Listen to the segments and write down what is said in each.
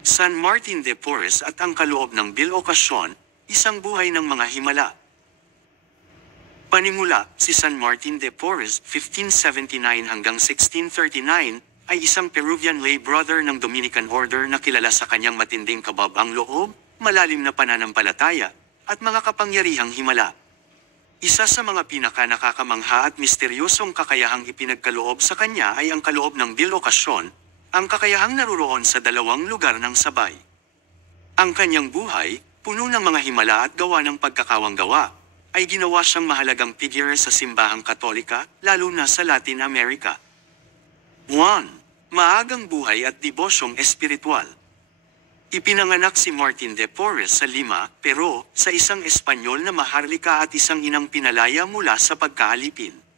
San Martin de Porres at ang kaloob ng Bill Ocasio, isang buhay ng mga himala. Panimula, si San Martin de Porres, 1579 hanggang 1639, ay isang Peruvian lay brother ng Dominican Order na kilala sa kanyang matinding kababang loob, malalim na pananampalataya, at mga kapangyarihang himala. Isa sa mga pinaka-nakakamangha at misteryosong kakayahang ipinagkaloob sa kanya ay ang kaloob ng Bill Ocasio, ang kakayahang naruroon sa dalawang lugar ng sabay. Ang kanyang buhay, puno ng mga himala at gawa ng pagkakawang-gawa, ay ginawa siyang mahalagang figure sa simbahang Katolika, lalo na sa Latin America. 1. Maagang buhay at debosyong espiritual. Ipinanganak si Martin de Porres sa Lima, Peru, sa isang Espanyol na maharlika at isang inang pinalaya mula sa pagkaalipin.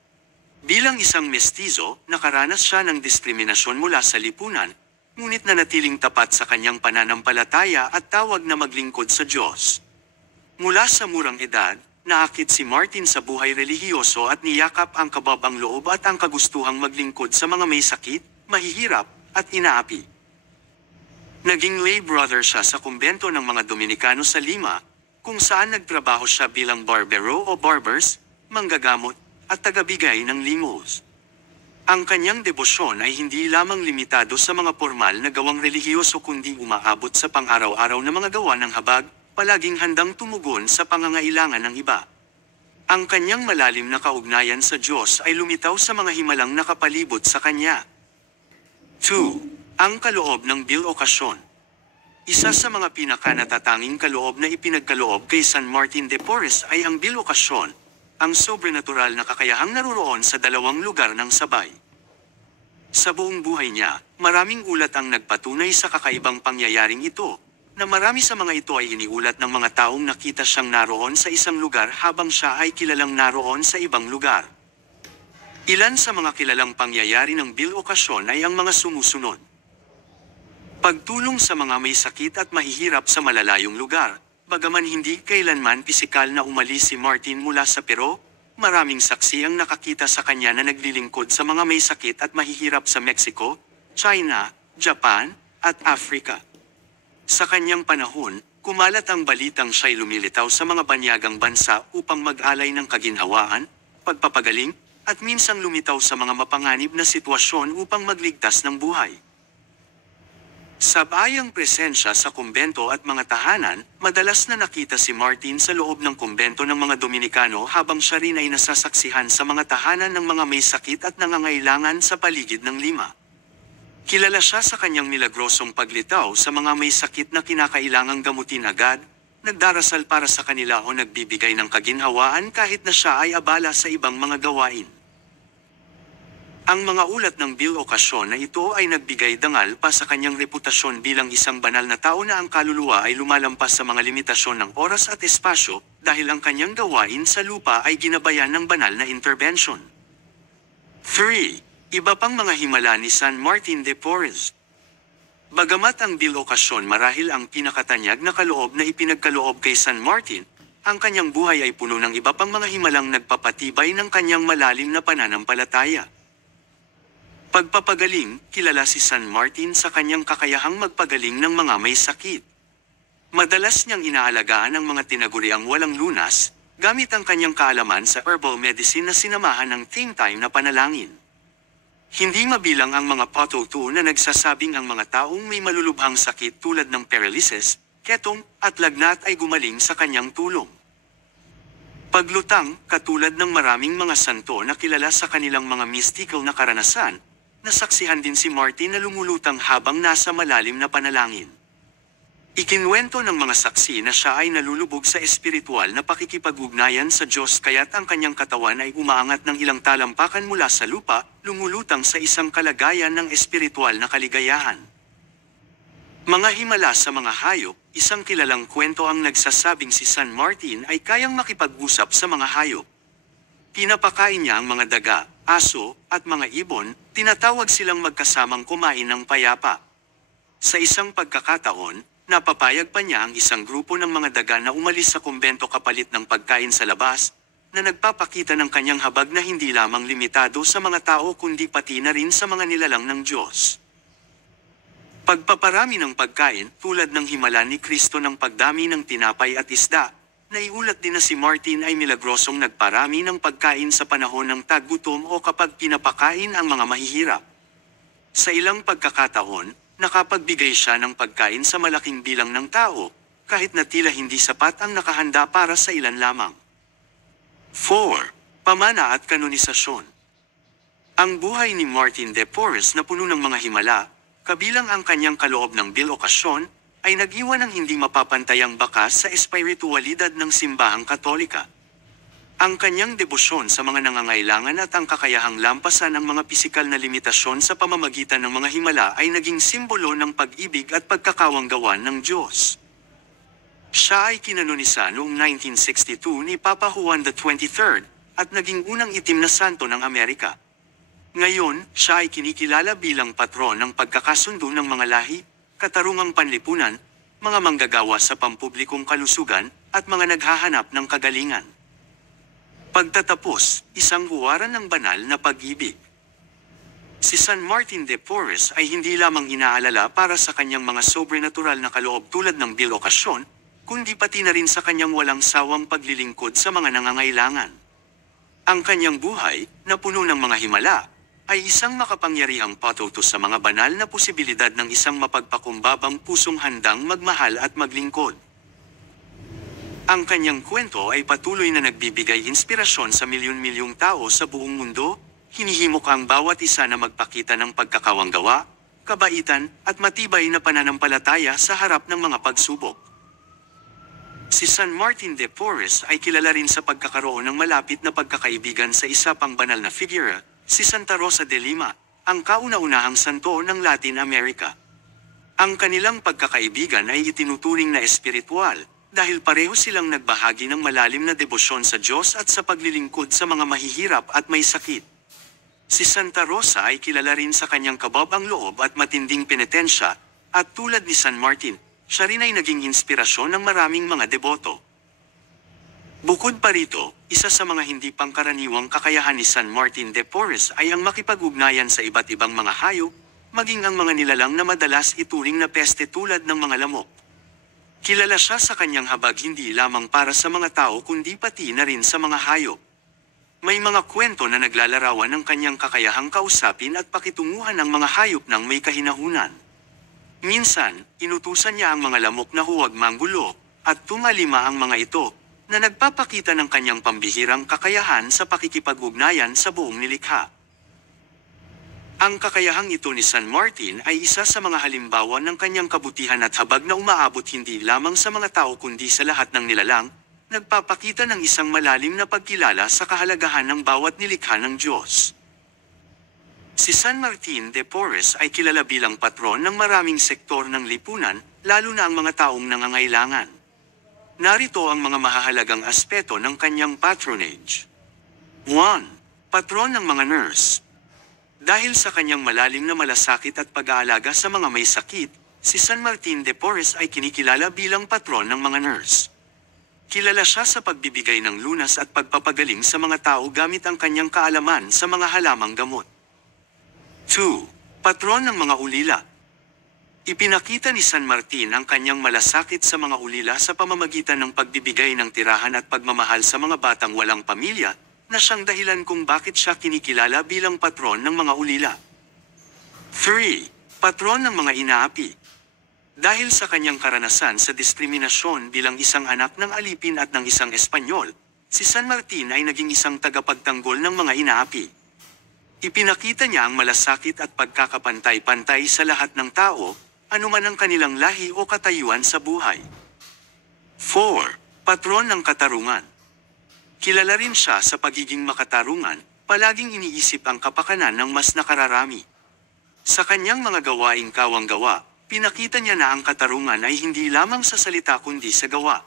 Bilang isang mestizo, nakaranas siya ng diskriminasyon mula sa lipunan, ngunit nanatiling tapat sa kanyang pananampalataya at tawag na maglingkod sa Diyos. Mula sa murang edad, naakit si Martin sa buhay relihiyoso at niyakap ang kababang loob at ang kagustuhang maglingkod sa mga may sakit, mahihirap, at inaapi. Naging lay brother siya sa kumbento ng mga Dominikano sa Lima, kung saan nagtrabaho siya bilang barbero o barbers, manggagamot, at tagabigay ng limos. Ang kanyang debosyon ay hindi lamang limitado sa mga formal na gawang relihiyoso kundi umaabot sa pang-araw-araw na mga gawa ng habag, palaging handang tumugon sa pangangailangan ng iba. Ang kanyang malalim na kaugnayan sa Diyos ay lumitaw sa mga himalang nakapalibot sa kanya. 2. Ang kaloob ng Bill Ocasio. Isa sa mga pinaka-natatanging kaloob na ipinagkaloob kay San Martin de Porres ay ang Bill Ocasio, ang sobrenatural na kakayahang naruroon sa dalawang lugar ng sabay. Sa buong buhay niya, maraming ulat ang nagpatunay sa kakaibang pangyayaring ito, na marami sa mga ito ay iniulat ng mga taong nakita siyang naroon sa isang lugar habang siya ay kilalang naroon sa ibang lugar. Ilan sa mga kilalang pangyayari ng Bill Ocasio ay ang mga sumusunod. Pagtulong sa mga may sakit at mahihirap sa malalayong lugar. Bagaman hindi kailanman pisikal na umalis si Martin mula sa Peru, maraming saksi ang nakakita sa kanya na naglilingkod sa mga may sakit at mahihirap sa Mexico, China, Japan, at Africa. Sa kanyang panahon, kumalat ang balitang siya'y lumilitaw sa mga banyagang bansa upang mag-alay ng kaginhawaan, pagpapagaling, at minsang lumitaw sa mga mapanganib na sitwasyon upang magligtas ng buhay. Sa bayang presensya sa kumbento at mga tahanan, madalas na nakita si Martin sa loob ng kumbento ng mga Dominikano habang siya rin ay nasasaksihan sa mga tahanan ng mga may sakit at nangangailangan sa paligid ng Lima. Kilala siya sa kanyang milagrosong paglitaw sa mga may sakit na kinakailangang gamutin agad, nagdarasal para sa kanila o nagbibigay ng kaginhawaan kahit na siya ay abala sa ibang mga gawain. Ang mga ulat ng Bill Ocasio na ito ay nagbigay dangal pa sa kanyang reputasyon bilang isang banal na tao na ang kaluluwa ay lumalampas sa mga limitasyon ng oras at espasyo dahil ang kanyang gawain sa lupa ay ginabayan ng banal na intervention. 3. Iba pang mga himala ni San Martin de Porres. Bagamat ang Bill Ocasio marahil ang pinakatanyag na kaloob na ipinagkaloob kay San Martin, ang kanyang buhay ay puno ng iba pang mga himalang nagpapatibay ng kanyang malalim na pananampalataya. Pagpapagaling, kilala si San Martin sa kanyang kakayahang magpagaling ng mga may sakit. Madalas niyang inaalagaan ang mga tinaguriang walang lunas, gamit ang kanyang kaalaman sa herbal medicine na sinamahan ng think time na panalangin. Hindi mabilang ang mga photo na nagsasabing ang mga taong may malulubhang sakit tulad ng paralysis, ketong, at lagnat ay gumaling sa kanyang tulong. Paglutang, katulad ng maraming mga santo na kilala sa kanilang mga mystical na karanasan, nasaksihan din si Martin na lumulutang habang nasa malalim na panalangin. Ikinwento ng mga saksi na siya ay nalulubog sa espiritual na pakikipag-ugnayan sa Diyos kaya't ang kanyang katawan ay umaangat ng ilang talampakan mula sa lupa, lumulutang sa isang kalagayan ng espiritual na kaligayahan. Mga himala sa mga hayop, isang kilalang kwento ang nagsasabing si San Martin ay kayang makipag-usap sa mga hayop. Pinapakain niya ang mga daga, aso, at mga ibon, tinatawag silang magkasamang kumain ng payapa. Sa isang pagkakataon, napapayag pa niya ang isang grupo ng mga daga na umalis sa kumbento kapalit ng pagkain sa labas, na nagpapakita ng kanyang habag na hindi lamang limitado sa mga tao kundi pati na rin sa mga nilalang ng Diyos. Pagpaparami ng pagkain tulad ng himala ni Kristo ng pagdami ng tinapay at isda, naiulat din na si Martin ay milagrosong nagparami ng pagkain sa panahon ng taggutom o kapag pinapakain ang mga mahihirap. Sa ilang pagkakataon, nakapagbigay siya ng pagkain sa malaking bilang ng tao, kahit na tila hindi sapat ang nakahanda para sa ilan lamang. 4. Pamana at kanonisasyon. Ang buhay ni Martin de Porres na puno ng mga himala, kabilang ang kanyang kaloob ng bilokasyon, ay nag-iwan ng hindi mapapantayang bakas sa espiritualidad ng simbahang Katolika. Ang kanyang debosyon sa mga nangangailangan at ang kakayahang lampasan ang mga pisikal na limitasyon sa pamamagitan ng mga himala ay naging simbolo ng pag-ibig at pagkakawanggawan ng Diyos. Siya ay kinanonisa noong 1962 ni Papa Juan XXIII at naging unang itim na santo ng Amerika. Ngayon, siya ay kinikilala bilang patron ng pagkakasundo ng mga lahi, katarungang panlipunan, mga manggagawa sa pampublikong kalusugan, at mga naghahanap ng kagalingan. Pagtatapos, isang huwaran ng banal na pag-ibig. Si San Martin de Porres ay hindi lamang inaalala para sa kanyang mga sobrenatural na kaloob tulad ng bilokasyon, kundi pati na rin sa kanyang walang sawang paglilingkod sa mga nangangailangan. Ang kanyang buhay, na puno ng mga himala, ay isang makapangyarihang patutos sa mga banal na posibilidad ng isang mapagpakumbabang pusong handang magmahal at maglingkod. Ang kanyang kwento ay patuloy na nagbibigay inspirasyon sa milyon-milyong tao sa buong mundo, hinihimok ang bawat isa na magpakita ng pagkakawanggawa, kabaitan, at matibay na pananampalataya sa harap ng mga pagsubok. Si San Martin de Porres ay kilala rin sa pagkakaroon ng malapit na pagkakaibigan sa isa pang banal na figura, si Santa Rosa de Lima, ang kauna-unahang santo ng Latin America. Ang kanilang pagkakaibigan ay itinuturing na espiritual, dahil pareho silang nagbahagi ng malalim na debosyon sa Diyos at sa paglilingkod sa mga mahihirap at may sakit. Si Santa Rosa ay kilala rin sa kanyang kababang loob at matinding penitensya, at tulad ni San Martin, siya rin ay naging inspirasyon ng maraming mga deboto. Bukod pa rito, isa sa mga hindi pangkaraniwang kakayahan ni San Martin de Porres ay ang makipag-ugnayan sa iba't ibang mga hayop, maging ang mga nilalang na madalas ituring na peste tulad ng mga lamok. Kilala siya sa kanyang habag hindi lamang para sa mga tao kundi pati na rin sa mga hayop. May mga kwento na naglalarawan ng kanyang kakayahang kausapin at pakitunguhan ang mga hayop ng may kahinahunan. Minsan, inutusan niya ang mga lamok na huwag manggulo, at tumalima ang mga ito, na nagpapakita ng kanyang pambihirang kakayahan sa pakikipag-ugnayan sa buong nilikha. Ang kakayahang ito ni San Martin ay isa sa mga halimbawa ng kanyang kabutihan at habag na umaabot hindi lamang sa mga tao kundi sa lahat ng nilalang, nagpapakita ng isang malalim na pagkilala sa kahalagahan ng bawat nilikha ng Diyos. Si San Martin de Porres ay kilala bilang patron ng maraming sektor ng lipunan, lalo na ang mga taong nangangailangan. Narito ang mga mahahalagang aspeto ng kanyang patronage. 1. Patron ng mga nurse. Dahil sa kanyang malalim na malasakit at pag-aalaga sa mga may sakit, si San Martin de Porres ay kinikilala bilang patron ng mga nurse. Kilala siya sa pagbibigay ng lunas at pagpapagaling sa mga tao gamit ang kanyang kaalaman sa mga halamang gamot. 2. Patron ng mga ulila. Ipinakita ni San Martin ang kanyang malasakit sa mga ulila sa pamamagitan ng pagbibigay ng tirahan at pagmamahal sa mga batang walang pamilya, na siyang dahilan kung bakit siya kinikilala bilang patron ng mga ulila. 3. Patron ng mga inaapi. Dahil sa kanyang karanasan sa diskriminasyon bilang isang anak ng alipin at ng isang Espanyol, si San Martin ay naging isang tagapagtanggol ng mga inaapi. Ipinakita niya ang malasakit at pagkakapantay-pantay sa lahat ng tao, anuman ang kanilang lahi o katayuan sa buhay. 4. Patron ng katarungan. Kilala rin siya sa pagiging makatarungan, palaging iniisip ang kapakanan ng mas nakararami. Sa kanyang mga gawaing kawanggawa, pinakita niya na ang katarungan ay hindi lamang sa salita kundi sa gawa.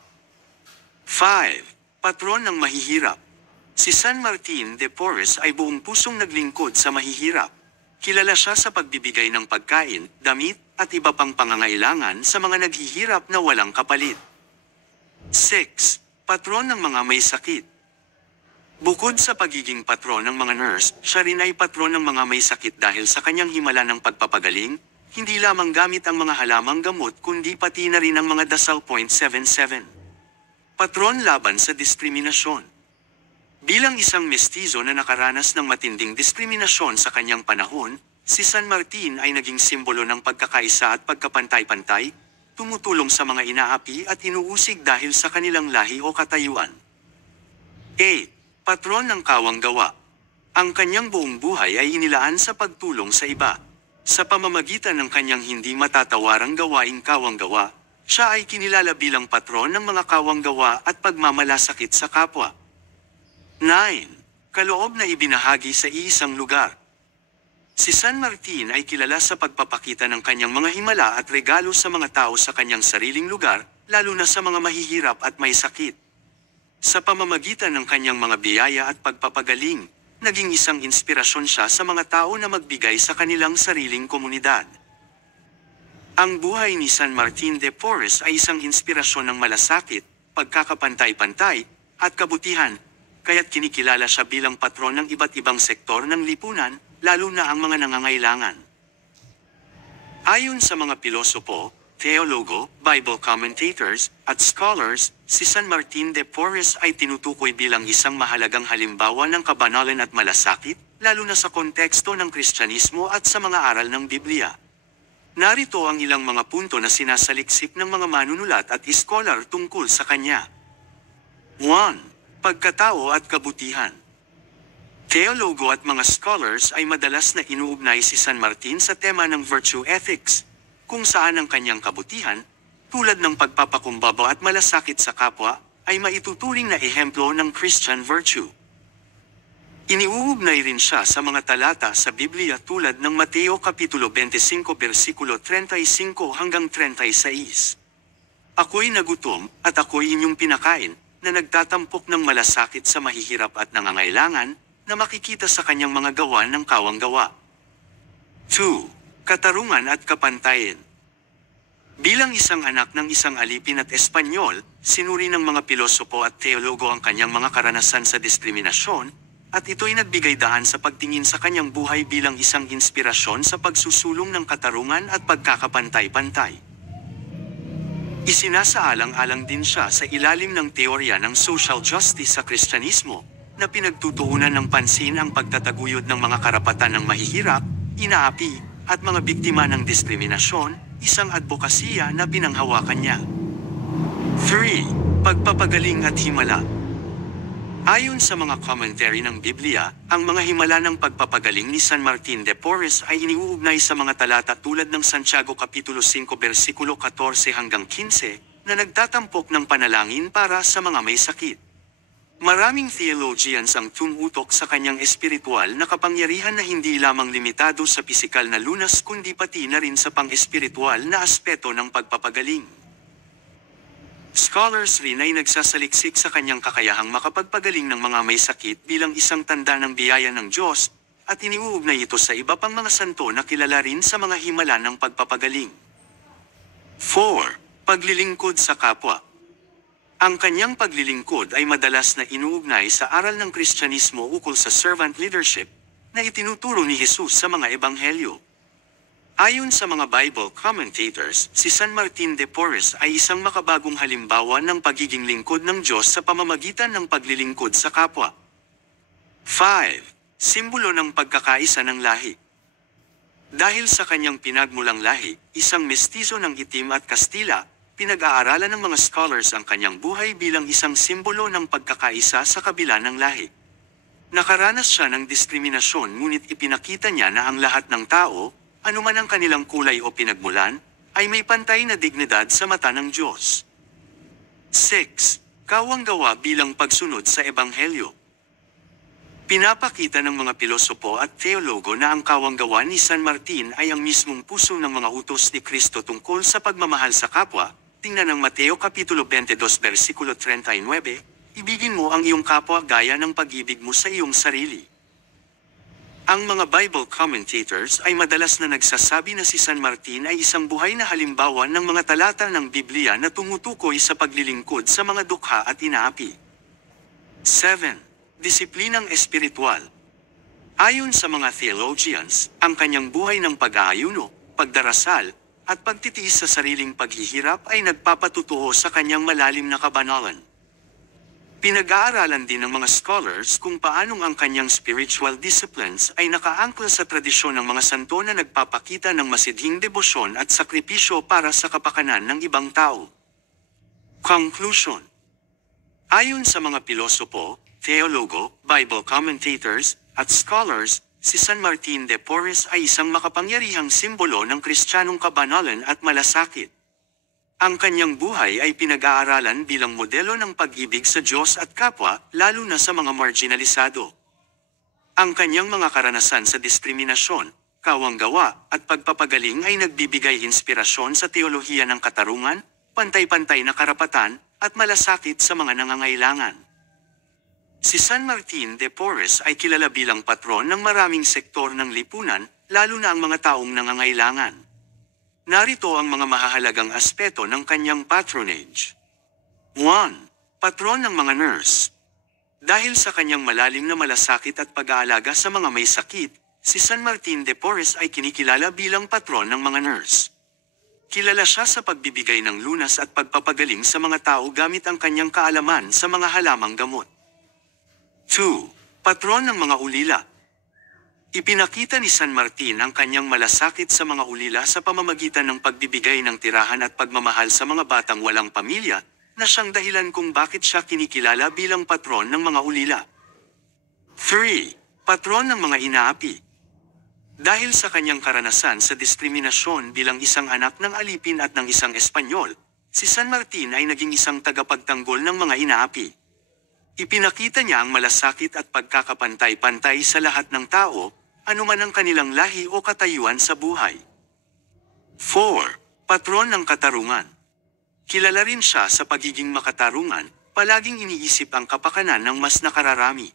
5. Patron ng mahihirap. Si San Martin de Porres ay buong pusong naglingkod sa mahihirap. Kilala siya sa pagbibigay ng pagkain, damit, at iba pang pangangailangan sa mga naghihirap na walang kapalit. 6. Patron ng mga may sakit. Bukod sa pagiging patron ng mga nurse, siya rin ay patron ng mga may sakit dahil sa kanyang himala ng pagpapagaling, hindi lamang gamit ang mga halamang gamot kundi pati na rin ang mga dasal. 77. Patron laban sa diskriminasyon. Bilang isang mestizo na nakaranas ng matinding diskriminasyon sa kanyang panahon, si San Martin ay naging simbolo ng pagkakaisa at pagkapantay-pantay, tumutulong sa mga inaapi at inuusig dahil sa kanilang lahi o katayuan. A. Patron ng kawang gawa. Ang kanyang buong buhay ay inilaan sa pagtulong sa iba. Sa pamamagitan ng kanyang hindi matatawarang gawaing kawang gawa, siya ay kinilala bilang patron ng mga kawang gawa at pagmamalasakit sa kapwa. 9. Kaloob na ibinahagi sa iisang lugar. Si San Martin ay kilala sa pagpapakita ng kanyang mga himala at regalo sa mga tao sa kanyang sariling lugar, lalo na sa mga mahihirap at may sakit. Sa pamamagitan ng kanyang mga biyaya at pagpapagaling, naging isang inspirasyon siya sa mga tao na magbigay sa kanilang sariling komunidad. Ang buhay ni San Martin de Porres ay isang inspirasyon ng malasakit, pagkakapantay-pantay, at kabutihan, kaya't kinikilala siya bilang patron ng iba't ibang sektor ng lipunan, lalo na ang mga nangangailangan. Ayon sa mga pilosopo, teologo, Bible commentators, at scholars, si San Martin de Porres ay tinutukoy bilang isang mahalagang halimbawa ng kabanalan at malasakit, lalo na sa konteksto ng Kristyanismo at sa mga aral ng Biblia. Narito ang ilang mga punto na sinasaliksik ng mga manunulat at iskolar tungkol sa kanya. 1. Pagkatao at kabutihan. Teologo at mga scholars ay madalas na inuugnay si San Martin sa tema ng virtue ethics, kung saan ang kanyang kabutihan, tulad ng pagpapakumbaba at malasakit sa kapwa, ay maituturing na ehemplo ng Christian virtue. Iniuugnay rin siya sa mga talata sa Biblia tulad ng Mateo Kapitulo 25 versikulo 35 hanggang 36. Ako'y nagutom at ako'y inyong pinakain, na nagtatampok ng malasakit sa mahihirap at nangangailangan, na makikita sa kanyang mga gawa ng kawang gawa. 2. Katarungan at kapantayan. Bilang isang anak ng isang alipin at Espanyol, sinuri ng mga pilosopo at teologo ang kanyang mga karanasan sa diskriminasyon, at ito'y nagbigay daan sa pagtingin sa kanyang buhay bilang isang inspirasyon sa pagsusulong ng katarungan at pagkakapantay-pantay. Isinasaalang-alang din siya sa ilalim ng teorya ng social justice sa Kristyanismo, na pinagtutuunan ng pansin ang pagtataguyod ng mga karapatan ng mahihirap, inaapi, at mga biktima ng diskriminasyon, isang advokasya na pinanghawakan niya. 3. Pagpapagaling at himala. Ayon sa mga commentary ng Biblia, ang mga himala ng pagpapagaling ni San Martin de Porres ay iniuugnay sa mga talata tulad ng Santiago Kapitulo 5 versikulo 14 hanggang 15, na nagtatampok ng panalangin para sa mga may sakit. Maraming theologians ang tumutok sa kanyang espiritual na kapangyarihan na hindi lamang limitado sa pisikal na lunas kundi pati na rin sa pang-espiritual na aspeto ng pagpapagaling. Scholars rin ay nagsasaliksik sa kanyang kakayahang makapagpagaling ng mga may sakit bilang isang tanda ng biyaya ng Diyos, at iniuugnay ito sa iba pang mga santo na kilala rin sa mga himala ng pagpapagaling. 4. Paglilingkod sa kapwa. Ang kanyang paglilingkod ay madalas na inuugnay sa aral ng Kristyanismo ukol sa servant leadership, na itinuturo ni Jesus sa mga ebanghelyo. Ayon sa mga Bible commentators, si San Martin de Porres ay isang makabagong halimbawa ng pagiging lingkod ng Diyos sa pamamagitan ng paglilingkod sa kapwa. 5. Simbolo ng pagkakaisa ng lahi. Dahil sa kanyang pinagmulang lahi, isang mestizo ng itim at Kastila, pinag-aaralan ng mga scholars ang kanyang buhay bilang isang simbolo ng pagkakaisa sa kabila ng lahi. Nakaranas siya ng diskriminasyon ngunit ipinakita niya na ang lahat ng tao, anuman ang kanilang kulay o pinagmulan, ay may pantay na dignidad sa mata ng Diyos. 6. Kawang gawa bilang pagsunod sa ebanghelyo. Pinapakita ng mga pilosopo at teologo na ang kawang gawa ni San Martin ay ang mismong puso ng mga utos ni Kristo tungkol sa pagmamahal sa kapwa. Tingnan ang Mateo Kapitulo 22 versikulo 39, ibigin mo ang iyong kapwa gaya ng pag-ibig mo sa iyong sarili. Ang mga Bible commentators ay madalas na nagsasabi na si San Martin ay isang buhay na halimbawa ng mga talata ng Biblia na tumutukoy sa paglilingkod sa mga dukha at inaapi. 7. Disiplinang espiritual. Ayon sa mga theologians, ang kanyang buhay ng pag-aayuno, pagdarasal, at pagtitiis sa sariling paghihirap ay nagpapatutuo sa kanyang malalim na kabanalan. Pinag-aaralan din ng mga scholars kung paanong ang kanyang spiritual disciplines ay nakaangkol sa tradisyon ng mga santo na nagpapakita ng masidhing debosyon at sakripisyo para sa kapakanan ng ibang tao. Conclusion. Ayon sa mga pilosopo, teologo, Bible commentators, at scholars, si San Martin de Porres ay isang makapangyarihang simbolo ng Kristiyanong kabanalan at malasakit. Ang kanyang buhay ay pinag-aaralan bilang modelo ng pag-ibig sa Diyos at kapwa, lalo na sa mga marginalisado. Ang kanyang mga karanasan sa diskriminasyon, kawanggawa, at pagpapagaling ay nagbibigay inspirasyon sa teolohiya ng katarungan, pantay-pantay na karapatan, at malasakit sa mga nangangailangan. Si San Martin de Porres ay kilala bilang patron ng maraming sektor ng lipunan, lalo na ang mga taong nangangailangan. Narito ang mga mahahalagang aspeto ng kanyang patronage. 1. Patron ng mga nurse. Dahil sa kanyang malalim na malasakit at pag-aalaga sa mga may sakit, si San Martin de Porres ay kinikilala bilang patron ng mga nurse. Kilala siya sa pagbibigay ng lunas at pagpapagaling sa mga tao gamit ang kanyang kaalaman sa mga halamang gamot. 2. Patron ng mga ulila. Ipinakita ni San Martin ang kanyang malasakit sa mga ulila sa pamamagitan ng pagbibigay ng tirahan at pagmamahal sa mga batang walang pamilya, na siyang dahilan kung bakit siya kinikilala bilang patron ng mga ulila. 3. Patron ng mga inaapi. Dahil sa kanyang karanasan sa diskriminasyon bilang isang anak ng alipin at ng isang Espanyol, si San Martin ay naging isang tagapagtanggol ng mga inaapi. Ipinakita niya ang malasakit at pagkakapantay-pantay sa lahat ng tao, anuman ang kanilang lahi o katayuan sa buhay. 4. Patron ng katarungan. Kilala rin siya sa pagiging makatarungan, palaging iniisip ang kapakanan ng mas nakararami.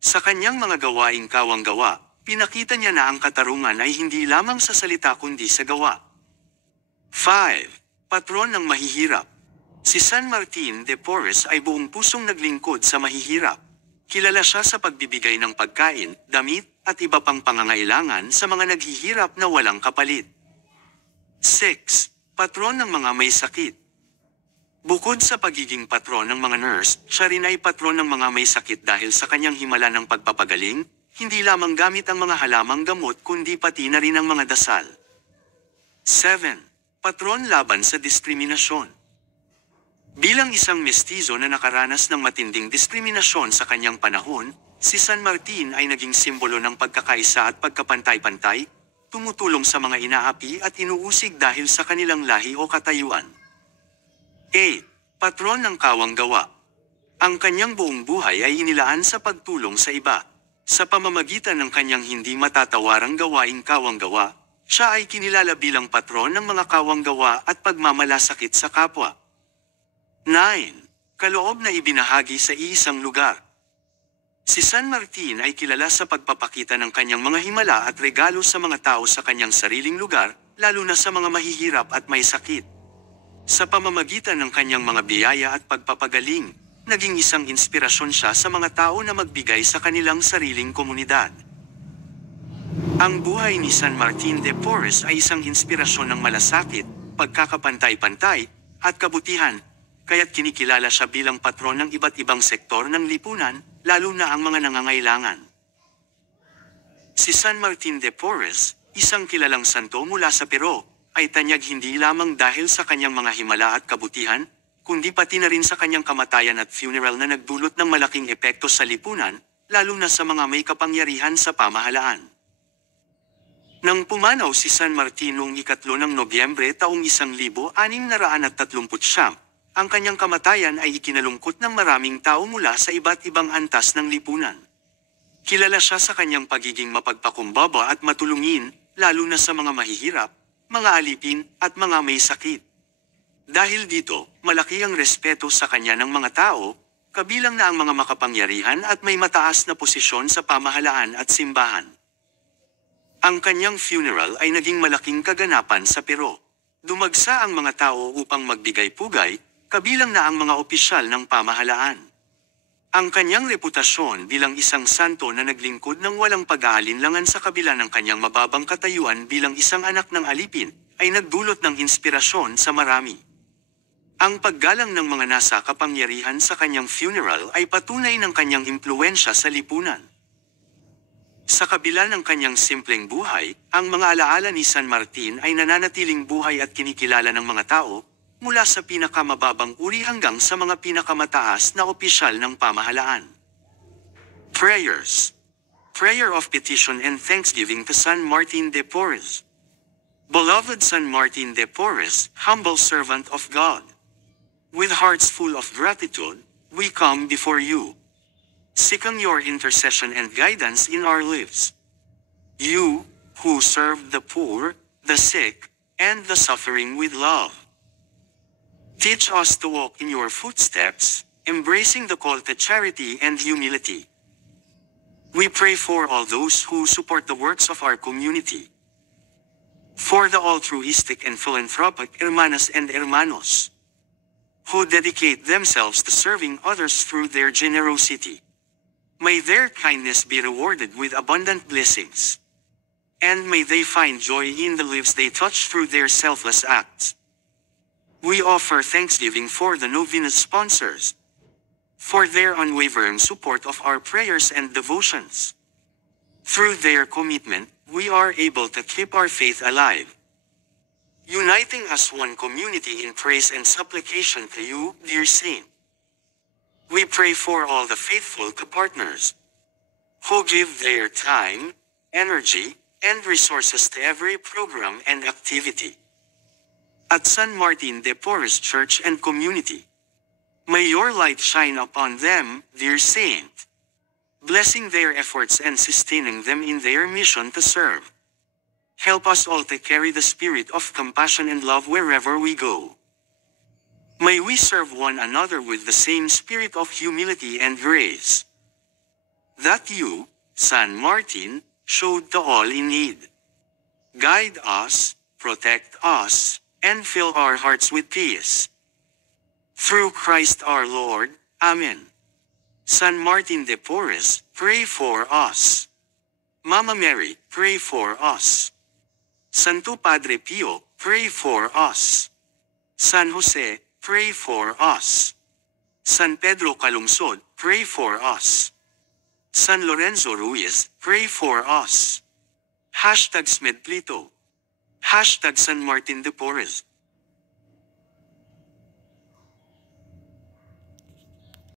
Sa kanyang mga gawaing kawanggawa, pinakita niya na ang katarungan ay hindi lamang sa salita kundi sa gawa. 5. Patron ng mahihirap. Si San Martin de Porres ay buong pusong naglingkod sa mahihirap. Kilala siya sa pagbibigay ng pagkain, damit, at iba pang pangangailangan sa mga naghihirap na walang kapalit. 6. Patron ng mga may sakit. Bukod sa pagiging patron ng mga nurse, siya rin ay patron ng mga may sakit dahil sa kanyang himala ng pagpapagaling, hindi lamang gamit ang mga halamang gamot kundi pati na rin ang mga dasal. 7. Patron laban sa diskriminasyon. Bilang isang mestizo na nakaranas ng matinding diskriminasyon sa kanyang panahon, si San Martin ay naging simbolo ng pagkakaisa at pagkapantay-pantay, tumutulong sa mga inaapi at inuusig dahil sa kanilang lahi o katayuan. 8. Patron ng kawanggawa. Ang kanyang buong buhay ay inilaan sa pagtulong sa iba. Sa pamamagitan ng kanyang hindi matatawarang gawaing kawanggawa, siya ay kinilala bilang patron ng mga kawanggawa at pagmamalasakit sa kapwa. 9. Kaloob na ibinahagi sa iisang lugar. Si San Martin ay kilala sa pagpapakita ng kanyang mga himala at regalo sa mga tao sa kanyang sariling lugar, lalo na sa mga mahihirap at may sakit. Sa pamamagitan ng kanyang mga biyaya at pagpapagaling, naging isang inspirasyon siya sa mga tao na magbigay sa kanilang sariling komunidad. Ang buhay ni San Martin de Porres ay isang inspirasyon ng malasakit, pagkakapantay-pantay, at kabutihan, kaya't kinikilala siya bilang patron ng iba't ibang sektor ng lipunan, lalo na ang mga nangangailangan. Si San Martin de Porres, isang kilalang santo mula sa Peru, ay tanyag hindi lamang dahil sa kanyang mga himala at kabutihan, kundi pati na rin sa kanyang kamatayan at funeral na nagdulot ng malaking epekto sa lipunan, lalo na sa mga may kapangyarihan sa pamahalaan. Nang pumanaw si San Martin noong 3 ng Nobyembre taong 1639, ang kanyang kamatayan ay ikinalungkot ng maraming tao mula sa iba't ibang antas ng lipunan. Kilala siya sa kanyang pagiging mapagpakumbaba at matulungin, lalo na sa mga mahihirap, mga alipin, at mga may sakit. Dahil dito, malaki ang respeto sa kanya ng mga tao, kabilang na ang mga makapangyarihan at may mataas na posisyon sa pamahalaan at simbahan. Ang kanyang funeral ay naging malaking kaganapan sa Peru. Dumagsa ang mga tao upang magbigay pugay, kabilang na ang mga opisyal ng pamahalaan. Ang kanyang reputasyon bilang isang santo na naglingkod ng walang pag-aalinlangan sa kabila ng kanyang mababang katayuan bilang isang anak ng alipin, ay nagdulot ng inspirasyon sa marami. Ang paggalang ng mga nasa kapangyarihan sa kanyang funeral ay patunay ng kanyang impluwensya sa lipunan. Sa kabila ng kanyang simpleng buhay, ang mga alaala ni San Martin ay nananatiling buhay at kinikilala ng mga tao, mula sa pinakamababang uri hanggang sa mga pinakamataas na opisyal ng pamahalaan. Prayers. Prayer of petition and thanksgiving to San Martin de Porres. Beloved San Martin de Porres, humble servant of God. With hearts full of gratitude, we come before you, seeking your intercession and guidance in our lives. You, who serve the poor, the sick, and the suffering with love. Teach us to walk in your footsteps, embracing the call to charity and humility. We pray for all those who support the works of our community. For the altruistic and philanthropic hermanas and hermanos, who dedicate themselves to serving others through their generosity. May their kindness be rewarded with abundant blessings. And may they find joy in the lives they touch through their selfless acts. We offer thanksgiving for the Novenas sponsors, for their unwavering support of our prayers and devotions. Through their commitment, we are able to keep our faith alive, uniting as one community in praise and supplication to you, dear Saint. We pray for all the faithful partners who give their time, energy, and resources to every program and activity at San Martin de Porres Church and Community. May your light shine upon them, dear Saint, blessing their efforts and sustaining them in their mission to serve. Help us all to carry the spirit of compassion and love wherever we go. May we serve one another with the same spirit of humility and grace that you, San Martin, showed to all in need. Guide us, protect us, and fill our hearts with peace. Through Christ our Lord. Amen. San Martin de Porres, pray for us. Mama Mary, pray for us. Santo Padre Pio, pray for us. San Jose, pray for us. San Pedro Calungsod, pray for us. San Lorenzo Ruiz, pray for us. #SmedPlito. San Martin de Porres.